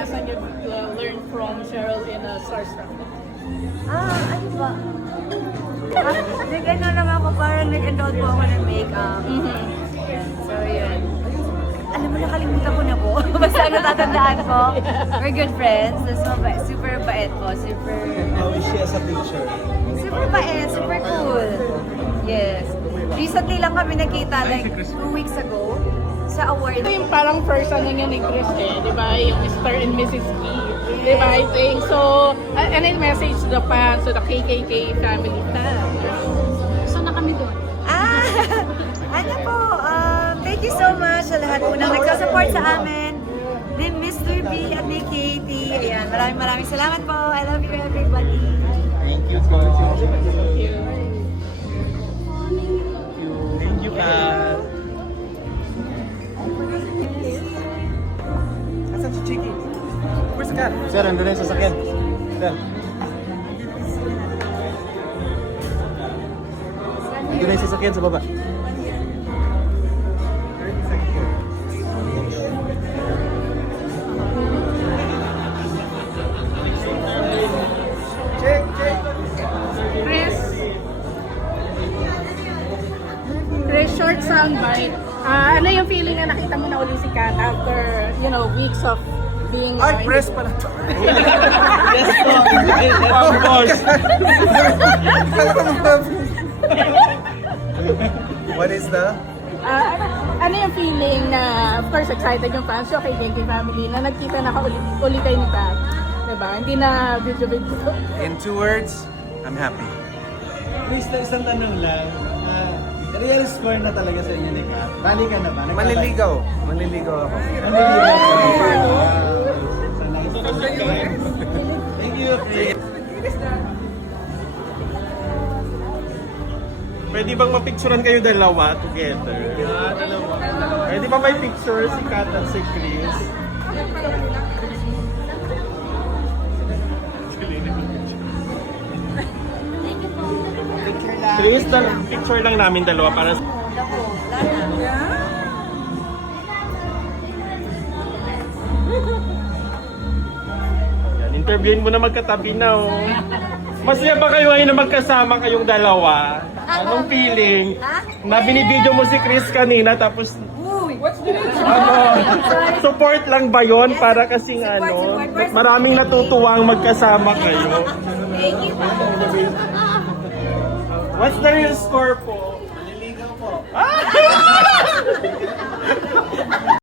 lesson you learned from Cheryl in Starstruck? Ano ba? Nag-ano lang ako, parang nag-enroll po ako ng makeup. So, yun. Alam mo, nakalimutan ko na po. Basta natatandaan ko. We're good friends. So, super bait po. Super... How is she as a teacher? Super bait. Super cool. Yes. Recently lang kami nakita, like 2 weeks ago, sa award. Ito yung parang first ano niya ni Chris di ba? Yung Mr. and Mrs. P. Di ba? I think. So, any message to the fans, to the KKK family fans? So, na kami doon. Ano po, thank you so much sa lahat po na nagsa-support sa amin. Ni Mr. B at ni Katie. Ayan, maraming salamat po. I love you everybody. Thank you po. Thank you. Thank you, Kat. Asan si Chiki? Where's Kat? Sir, andun na yung sasakyan. Sir. Andun na yung sasakyan sa baba. Chris, short soundbite. Ano yung feeling na nakita mo na uli si Kat after, weeks of being... Ay, press pala to. Yes po. Of course. What is the? Ano yung feeling na, of course, excited yung fans yung kay KK family na nagkita na uli kayo ni Kat? Diba? Hindi na video. In 2 words, I'm happy. Chris, na isang tanong lang. Real score na talaga sa inyo ni Kat. Bali ka na ba? Maliligaw. Maliligaw ako. Thank you, Chris. Pwede bang mapicturean kayo dalawa together? Pwede ba may picture si Kat at si Chris? Chris, picture lang namin dalawa para sa... Yan, interviewin mo na magkatabi na, oh. Masaya ba kayo ngayon na magkasama kayong dalawa? Anong feeling? Na binibidyo mo si Chris kanina tapos support lang ba yon para kasing maraming natutuwang magkasama kayo? Thank you po. What's the real score po?